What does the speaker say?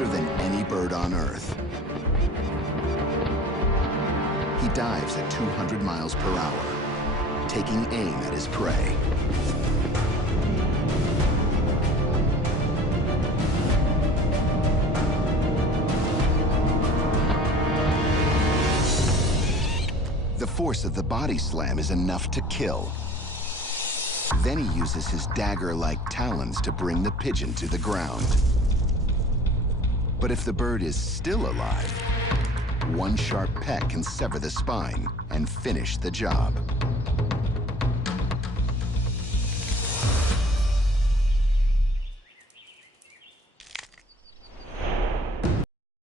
faster than any bird on Earth. He dives at 200 miles per hour, taking aim at his prey. The force of the body slam is enough to kill. Then he uses his dagger-like talons to bring the pigeon to the ground. But if the bird is still alive, one sharp peck can sever the spine and finish the job.